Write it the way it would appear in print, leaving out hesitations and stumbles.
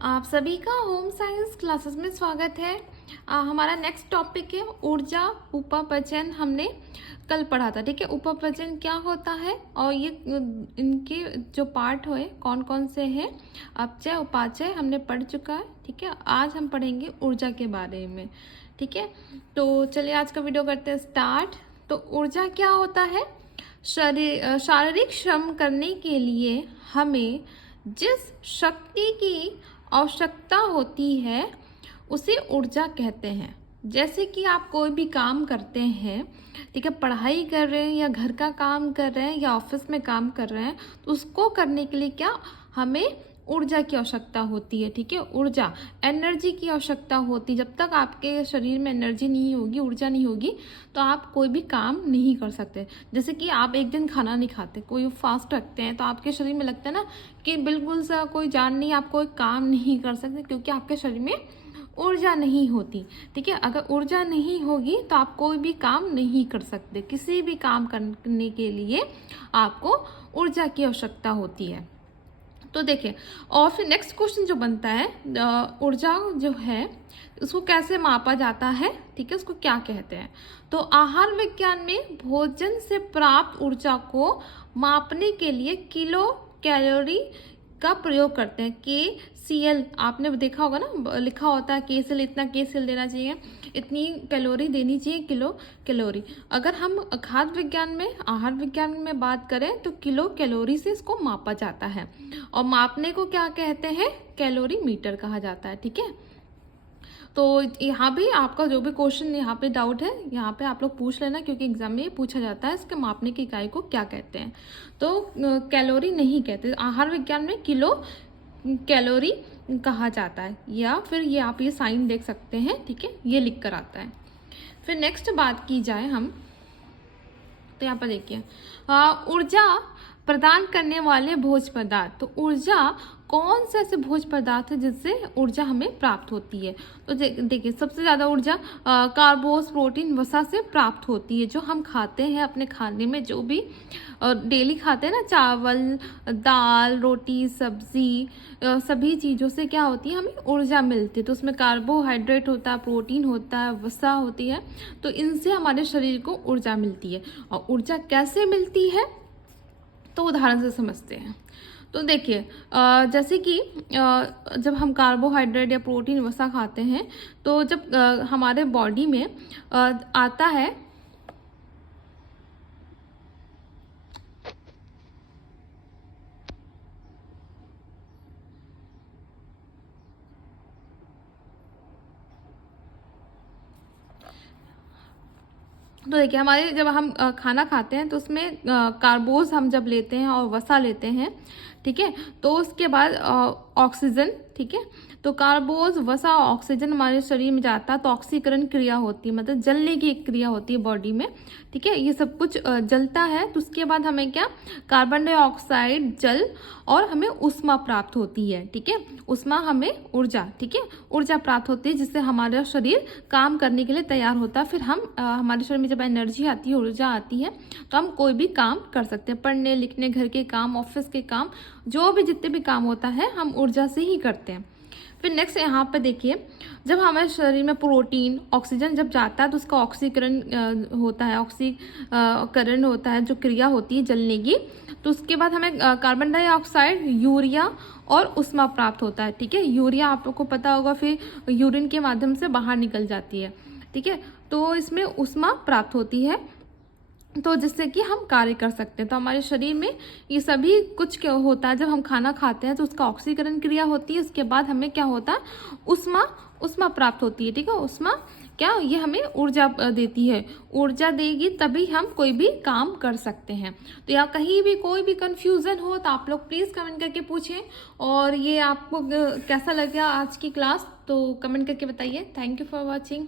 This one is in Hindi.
आप सभी का होम साइंस क्लासेस में स्वागत है। हमारा नेक्स्ट टॉपिक है ऊर्जा उपापचयन। हमने कल पढ़ा था, ठीक है। उपापचयन क्या होता है और ये इनके जो पार्ट हुए कौन कौन से हैं, अपचय उपाचय हमने पढ़ चुका है, ठीक है। आज हम पढ़ेंगे ऊर्जा के बारे में, ठीक है। तो चलिए आज का वीडियो करते हैं स्टार्ट। तो ऊर्जा क्या होता है? शारीरिक श्रम करने के लिए हमें जिस शक्ति की आवश्यकता होती है उसे ऊर्जा कहते हैं। जैसे कि आप कोई भी काम करते हैं, ठीक है, पढ़ाई कर रहे हैं या घर का काम कर रहे हैं या ऑफिस में काम कर रहे हैं, तो उसको करने के लिए क्या हमें ऊर्जा की आवश्यकता होती है, ठीक है। ऊर्जा एनर्जी की आवश्यकता होती है। जब तक आपके शरीर में एनर्जी नहीं होगी, ऊर्जा नहीं होगी, तो आप कोई भी काम नहीं कर सकते। जैसे कि आप एक दिन खाना नहीं खाते, कोई फास्ट रखते हैं, तो आपके शरीर में लगता है ना कि बिल्कुल सा कोई जान नहीं, आप कोई काम नहीं कर सकते, क्योंकि आपके शरीर में ऊर्जा नहीं होती, ठीक है। अगर ऊर्जा नहीं होगी तो आप कोई भी काम नहीं कर सकते। किसी भी काम करने के लिए आपको ऊर्जा की आवश्यकता होती है। तो देखिए, और फिर नेक्स्ट क्वेश्चन जो बनता है, ऊर्जा जो है उसको कैसे मापा जाता है, ठीक है, उसको क्या कहते हैं? तो आहार विज्ञान में भोजन से प्राप्त ऊर्जा को मापने के लिए किलो कैलोरी का प्रयोग करते हैं। KCl आपने देखा होगा ना, लिखा होता है KCl, इतना KCl देना चाहिए, इतनी कैलोरी देनी चाहिए, किलो कैलोरी। अगर हम खाद्य विज्ञान में, आहार विज्ञान में बात करें तो किलो कैलोरी से इसको मापा जाता है। और मापने को क्या कहते हैं? कैलोरी मीटर कहा जाता है, ठीक है। तो यहाँ भी आपका जो भी क्वेश्चन यहाँ पे डाउट है, यहाँ पे आप लोग पूछ लेना, क्योंकि एग्जाम में ये पूछा जाता है इसके मापने की इकाई को क्या कहते हैं। तो कैलोरी नहीं कहते, आहार विज्ञान में किलो कैलोरी कहा जाता है। या फिर ये आप ये साइन देख सकते हैं, ठीक है, ये लिख कर आता है। फिर नेक्स्ट बात की जाए हम, तो यहाँ पर देखिए ऊर्जा प्रदान करने वाले भोज्य पदार्थ। तो ऊर्जा कौन से ऐसे भोज्य पदार्थ है जिससे ऊर्जा हमें प्राप्त होती है? तो देखिए, सबसे ज़्यादा ऊर्जा कार्बोस, प्रोटीन, वसा से प्राप्त होती है। जो हम खाते हैं अपने खाने में, जो भी डेली खाते हैं ना, चावल, दाल, रोटी, सब्जी, सभी चीज़ों से क्या होती है, हमें ऊर्जा मिलती है। तो उसमें कार्बोहाइड्रेट होता है, प्रोटीन होता है, वसा होती है, तो इनसे हमारे शरीर को ऊर्जा मिलती है। और ऊर्जा कैसे मिलती है, तो उदाहरण से समझते हैं। तो देखिए, जैसे कि जब हम कार्बोहाइड्रेट या प्रोटीन वसा खाते हैं, तो जब हमारे बॉडी में आता है, तो देखिए हमारे जब हम खाना खाते हैं तो उसमें कार्बोज हम जब लेते हैं और वसा लेते हैं, ठीक है, तो उसके बाद ऑक्सीजन, ठीक है, तो कार्बोज, वसा, ऑक्सीजन हमारे शरीर में जाता है, तो ऑक्सीकरण क्रिया होती है, मतलब जलने की एक क्रिया होती है बॉडी में, ठीक है। ये सब कुछ जलता है, तो उसके बाद हमें क्या, कार्बन डाइऑक्साइड, जल, और हमें ऊष्मा प्राप्त होती है, ठीक है। ऊष्मा हमें ऊर्जा, ठीक है, ऊर्जा प्राप्त होती है, जिससे हमारा शरीर काम करने के लिए तैयार होता है। फिर हम हमारे शरीर में जब एनर्जी आती है, ऊर्जा आती है, तो हम कोई भी काम कर सकते हैं। पढ़ने लिखने, घर के काम, ऑफिस के काम, जो भी जितने भी काम होता है हम ऊर्जा से ही करते हैं। फिर नेक्स्ट यहाँ पे देखिए, जब हमारे शरीर में प्रोटीन, ऑक्सीजन जब जाता है तो उसका ऑक्सीकरण होता है, ऑक्सीकरण होता है, जो क्रिया होती है जलने की, तो उसके बाद हमें कार्बन डाइऑक्साइड, यूरिया और ऊष्मा प्राप्त होता है, ठीक है। यूरिया आप लोग को पता होगा, फिर यूरिन के माध्यम से बाहर निकल जाती है, ठीक है। तो इसमें ऊष्मा प्राप्त होती है, तो जिससे कि हम कार्य कर सकते हैं। तो हमारे शरीर में ये सभी कुछ क्या होता है, जब हम खाना खाते हैं तो उसका ऑक्सीकरण क्रिया होती है, उसके बाद हमें क्या होता है, ऊष्मा प्राप्त होती है, ठीक है। ऊष्मा क्या, ये हमें ऊर्जा देती है, ऊर्जा देगी तभी हम कोई भी काम कर सकते हैं। तो यहाँ कहीं भी कोई भी कंफ्यूजन हो तो आप लोग प्लीज़ कमेंट करके पूछें। और ये आपको कैसा लगा आज की क्लास, तो कमेंट करके बताइए। Thank you for watching.